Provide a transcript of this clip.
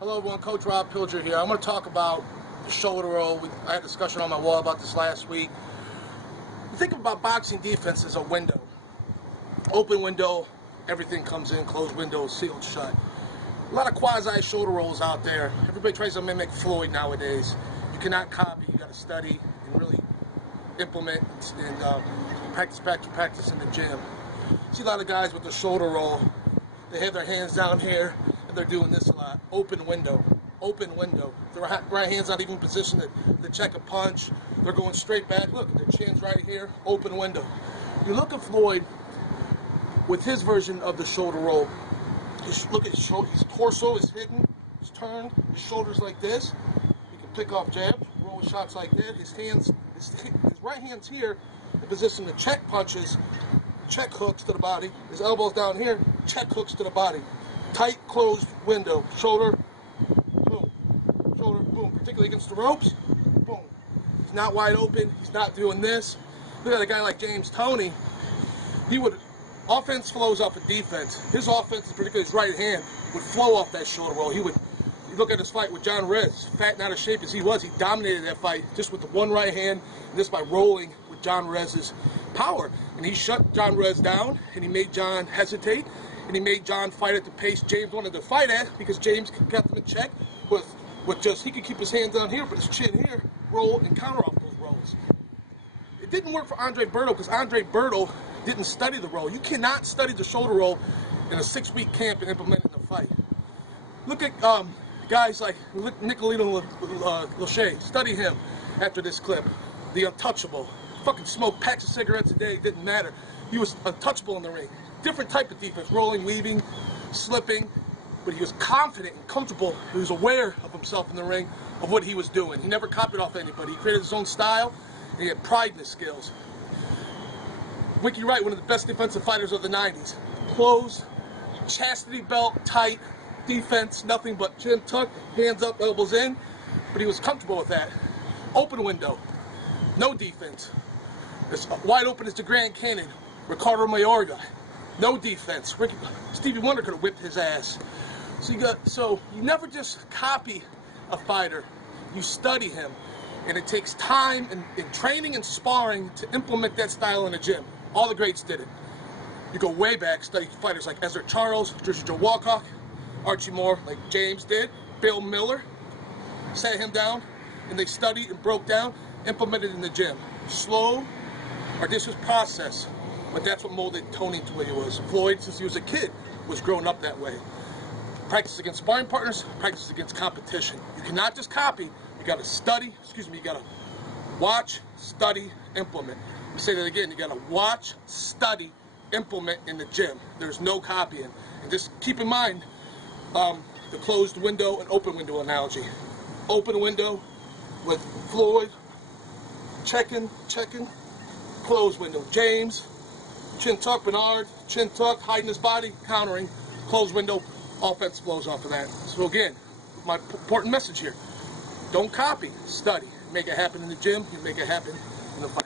Hello everyone, Coach Rob Pilger here. I'm going to talk about the shoulder roll. I had a discussion on my wall about this last week. Think about boxing defense as a window. Open window, everything comes in, closed window, sealed shut. A lot of quasi shoulder rolls out there. Everybody tries to mimic Floyd nowadays. You cannot copy, you got to study and really implement and practice in the gym. See a lot of guys with the shoulder roll, they have their hands down here and they're doing this a lot. Open window. Their right hand's not even positioned to check a punch. They're going straight back. Look, their chin's right here. Open window. You look at Floyd with his version of the shoulder roll. Look at his shoulder. His torso is hidden. He's turned. His shoulders like this. He can pick off jabs, roll with shots like that. His hands, his right hand's here in position to check punches, check hooks to the body. His elbows down here, check hooks to the body. Tight, closed window. Shoulder, boom. Shoulder, boom. Particularly against the ropes, boom. He's not wide open. He's not doing this. Look at a guy like James Toney. Offense flows off of defense. His offense, particularly his right hand, would flow off that shoulder roll. You look at his fight with John Rez, fat and out of shape as he was, he dominated that fight just with the one right hand, and just by rolling with John Rez's power. And he shut John Rez down, and he made John hesitate, and he made John fight at the pace James wanted to fight at, because James kept him in check with just, he could keep his hands down here, but his chin here, roll and counter off those rolls. It didn't work for Andre Berto, because Andre Berto didn't study the roll. You cannot study the shoulder roll in a 6-week camp and implement it in a fight. Look at guys like Nicolino Lachey. Study him after this clip. The untouchable. Fucking smoked packs of cigarettes a day, didn't matter. He was untouchable in the ring. Different type of defense, rolling, weaving, slipping, but he was confident and comfortable. He was aware of himself in the ring, of what he was doing. He never copied off anybody. He created his own style, and he had pride in his skills. Wiki Wright, one of the best defensive fighters of the 90s. Closed, chastity belt, tight, defense, nothing but chin tuck, hands up, elbows in, but he was comfortable with that. Open window, no defense. As wide open as the Grand Canyon, Ricardo Mayorga, no defense. Stevie Wonder could have whipped his ass. So you never just copy a fighter, you study him, and it takes time and training and sparring to implement that style in the gym. All the greats did it. You go way back, study fighters like Ezra Charles, Trisha Joe Walcott, Archie Moore, like James did, Bill Miller, sat him down, and they studied and broke down, implemented in the gym. Slow, arduous process, but that's what molded Toney to where he was. Floyd, since he was a kid, was growing up that way. Practice against sparring partners, practice against competition. You cannot just copy, you gotta study, you gotta watch, study, implement. Let me say that again, you gotta watch, study, implement in the gym. There's no copying. And just keep in mind the closed window and open window analogy. Open window with Floyd, checking, closed window. James, chin tuck, Bernard, chin tuck, hiding his body, countering, closed window, offense flows off of that. So again, my important message here, don't copy, study. Make it happen in the gym, you make it happen in the fight.